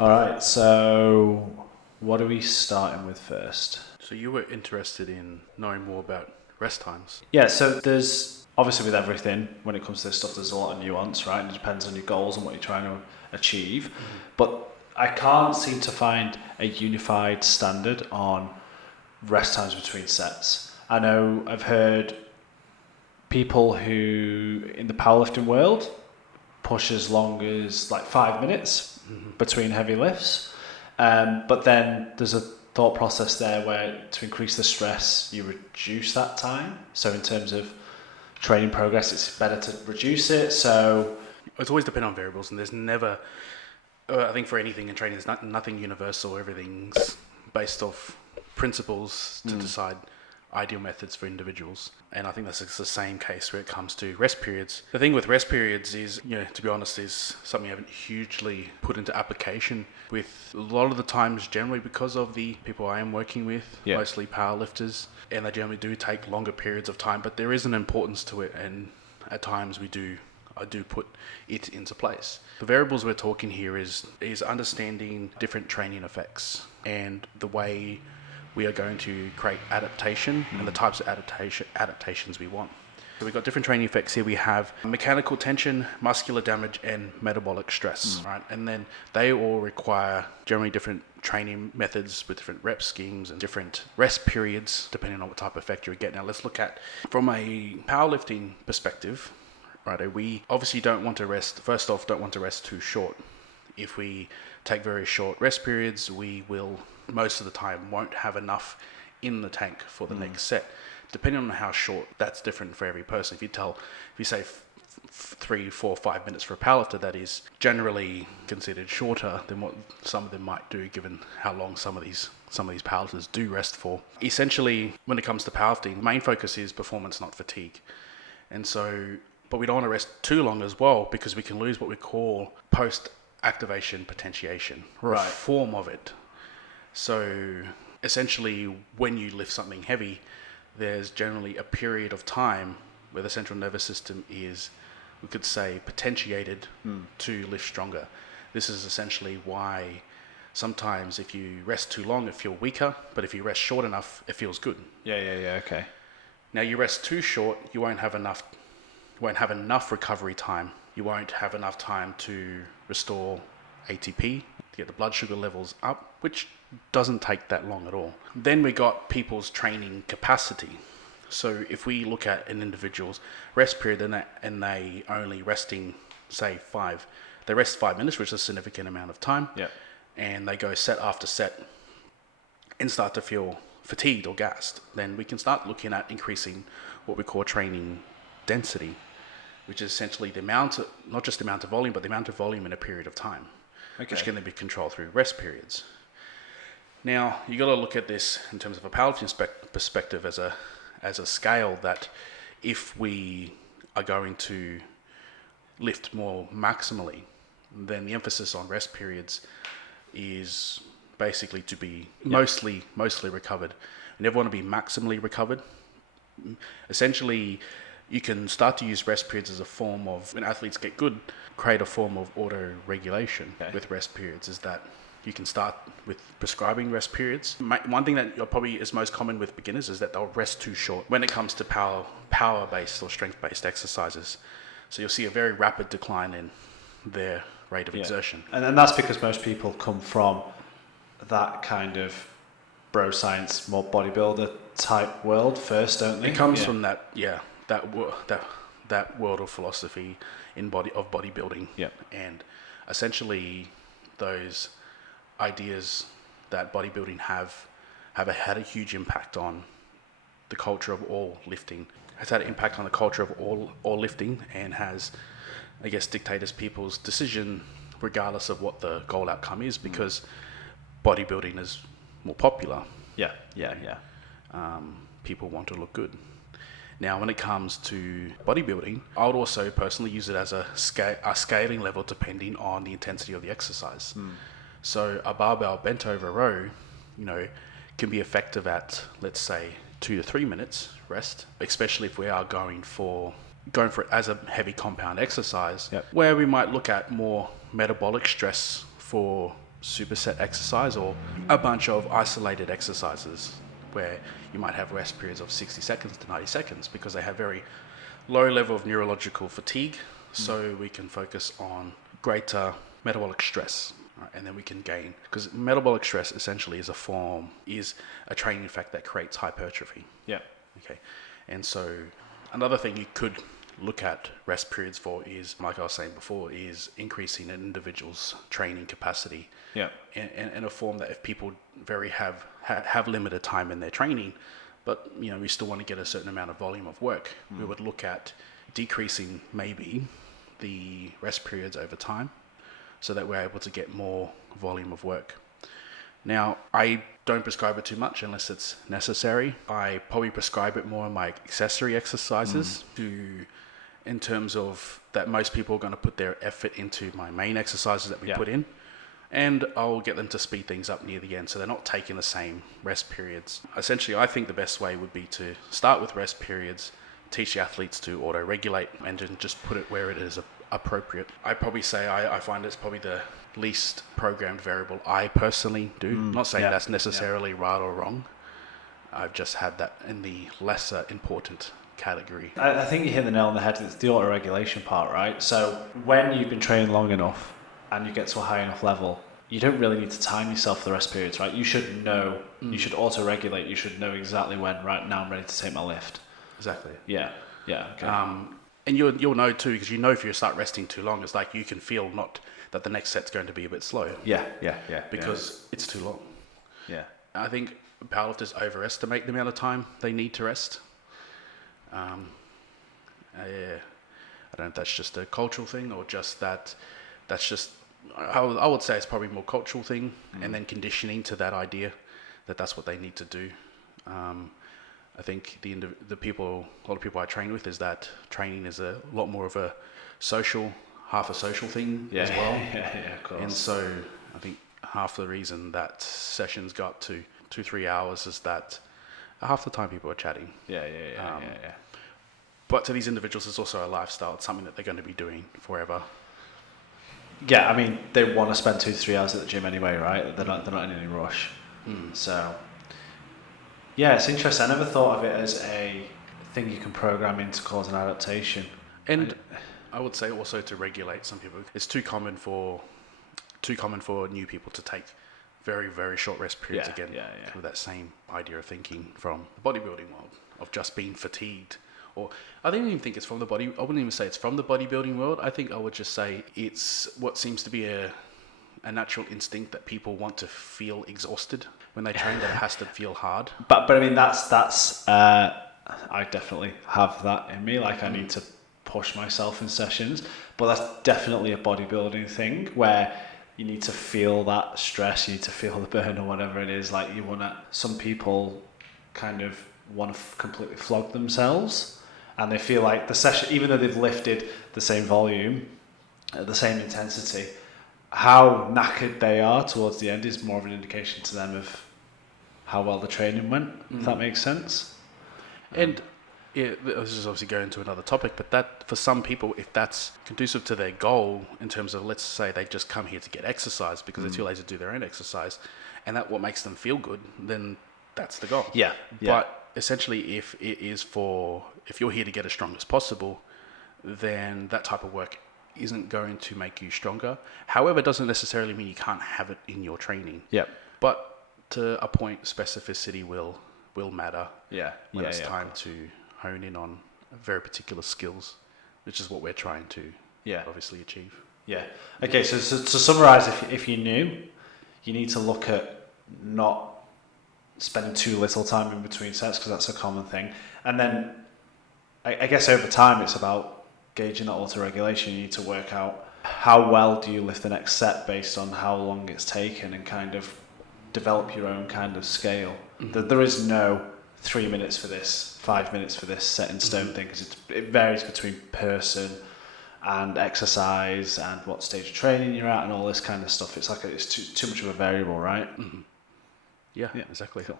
All right, so what are we starting with first? So you were interested in knowing more about rest times. Yeah, so there's obviously with everything, when it comes to this stuff, there's a lot of nuance, right? And it depends on your goals and what you're trying to achieve. But I can't seem to find a unified standard on rest times between sets. I know I've heard people who, in the powerlifting world, push as long as like 5 minutes between heavy lifts. But then there's a thought process there where to increase the stress, you reduce that time. So in terms of training progress, it's better to reduce it. So It's always dependent on variables, and there's never, I think for anything in training, there's nothing universal. Everything's based off principles to decide ideal methods for individuals. And I think that's the same case where it comes to rest periods. The thing with rest periods is, to be honest, is something I haven't hugely put into application with a lot of the times, generally because of the people I am working with, mostly powerlifters, and they generally do take longer periods of time, but there is an importance to it, and at times I do put it into place. The variables we're talking here is understanding different training effects and the way we are going to create adaptation and the types of adaptations we want. So we've got different training effects here. We have mechanical tension, muscular damage, and metabolic stress, right? And then they all require generally different training methods with different rep schemes and different rest periods, depending on what type of effect you're getting. Now let's look at, from a powerlifting perspective, right? We obviously don't want to rest too short. If we take very short rest periods, we will most of the time won't have enough in the tank for the next set. Depending on how short, that's different for every person. If you say 3, 4, 5 minutes for a powerlifter, that is generally considered shorter than what some of them might do, given how long some of these powerlifters do rest for. Essentially, when it comes to powerlifting, the main focus is performance, not fatigue. And so, but we don't want to rest too long as well, because we can lose what we call post-activation potentiation, or a form of it. So essentially, when you lift something heavy, there's generally a period of time where the central nervous system is, we could say, potentiated to lift stronger. This is essentially why sometimes if you rest too long, it feels weaker, but if you rest short enough, it feels good. Yeah, okay. Now, you rest too short, you won't have enough recovery time. You won't have enough time to restore ATP, to get the blood sugar levels up, which doesn't take that long at all. Then we got people's training capacity. So if we look at an individual's rest period and they only resting, say, they rest 5 minutes, which is a significant amount of time, and they go set after set and start to feel fatigued or gassed, then we can start looking at increasing what we call training density, which is essentially not just the amount of volume, but the amount of volume in a period of time, which can then be controlled through rest periods. Now, you got to look at this in terms of a powerlifting perspective as a scale, that if we are going to lift more maximally, then the emphasis on rest periods is basically to be mostly recovered. You never want to be maximally recovered. Essentially, you can start to use rest periods as a form of, when athletes get good, create a form of auto-regulation with rest periods, is that you can start with prescribing rest periods. One thing that probably is most common with beginners is that they'll rest too short when it comes to power-based or strength-based exercises. So you'll see a very rapid decline in their rate of exertion. And that's because most people come from that kind of bro science, more bodybuilder type world first, don't they? It comes from that world of philosophy of bodybuilding. And essentially those ideas that bodybuilding have had a huge impact on the culture of all lifting. Has had an impact on the culture of all lifting, and has, I guess, dictated people's decision regardless of what the goal outcome is, because bodybuilding is more popular. People want to look good. Now, when it comes to bodybuilding, I would also personally use it as a scaling level depending on the intensity of the exercise. So a barbell bent over row, can be effective at, let's say, 2 to 3 minutes rest, especially if we are going for it as a heavy compound exercise, where we might look at more metabolic stress for superset exercise or a bunch of isolated exercises where you might have rest periods of 60 seconds to 90 seconds because they have very low level of neurological fatigue. So we can focus on greater metabolic stress, right? And then we can gain, because metabolic stress essentially is a training effect that creates hypertrophy. Yeah. Okay. And so another thing you could look at rest periods for is, like I was saying before, is increasing an individual's training capacity. Yeah. In a form that if people have limited time in their training, but we still want to get a certain amount of volume of work, we would look at decreasing maybe the rest periods over time so that we're able to get more volume of work. Now, I don't prescribe it too much unless it's necessary. I probably prescribe it more in my accessory exercises in terms of that most people are going to put their effort into my main exercises that we put in. And I'll get them to speed things up near the end so they're not taking the same rest periods. Essentially, I think the best way would be to start with rest periods, teach the athletes to auto-regulate, and then just put it where it is appropriate. I probably say I find it's probably the least programmed variable I personally do. Not saying that's necessarily right or wrong. I've just had that in the lesser important category. I think you hit the nail on the head. It's the auto-regulation part, right? So when you've been training long enough and you get to a high enough level, you don't really need to time yourself for the rest periods, right? You should know, you should auto-regulate, you should know exactly when, right now I'm ready to take my lift. Exactly. Yeah, okay. And you'll know too, because if you start resting too long, it's like you can feel not that the next set's going to be a bit slow. Yeah. Because it's too long. Yeah. I think powerlifters overestimate the amount of time they need to rest. I don't know if that's just a cultural thing or just that's just, I would say it's probably more cultural thing and then conditioning to that idea that that's what they need to do. I think a lot of people I train with is that training is a lot more of a half a social thing as well. Yeah, of course. And so I think half the reason that sessions got to 2-3 hours is that half the time people are chatting. Yeah. But to these individuals, it's also a lifestyle. It's something that they're going to be doing forever. Yeah, I mean, they want to spend 2-3 hours at the gym anyway, right? They're not in any rush. So, yeah, it's interesting. I never thought of it as a thing you can program in to cause an adaptation. And I would say also to regulate some people. It's too common for new people to take very, very short rest periods with that same idea of thinking from the bodybuilding world, of just being fatigued. Or I don't even think it's from the body. I wouldn't even say it's from the bodybuilding world. I think I would just say it's what seems to be a natural instinct that people want to feel exhausted when they train, that it has to feel hard. But I mean, that's I definitely have that in me. Like I need to push myself in sessions, but that's definitely a bodybuilding thing where you need to feel that stress, you need to feel the burn or whatever it is. Like some people kind of want to completely flog themselves, and they feel like the session, even though they've lifted the same volume at the same intensity, how knackered they are towards the end is more of an indication to them of how well the training went, if that makes sense. And this is obviously going to another topic, but that for some people, if that's conducive to their goal in terms of, let's say they just come here to get exercise because they're too lazy to do their own exercise, and that what makes them feel good, then that's the goal. Yeah. But essentially, if you're here to get as strong as possible, then that type of work isn't going to make you stronger. However, it doesn't necessarily mean you can't have it in your training. Yeah. But to a point, specificity will matter. Yeah. When it's time to hone in on very particular skills, which is what we're trying to obviously achieve. Yeah. Okay, so to summarise, if you're new, you need to look at not spending too little time in between sets because that's a common thing. And then I guess over time it's about gauging that auto-regulation. You need to work out how well do you lift the next set based on how long it's taken and kind of develop your own kind of scale. There is no 3 minutes for this, 5 minutes for this set in stone thing, because it varies between person and exercise and what stage of training you're at and all this kind of stuff. It's like it's too much of a variable, right? Yeah, exactly. Cool.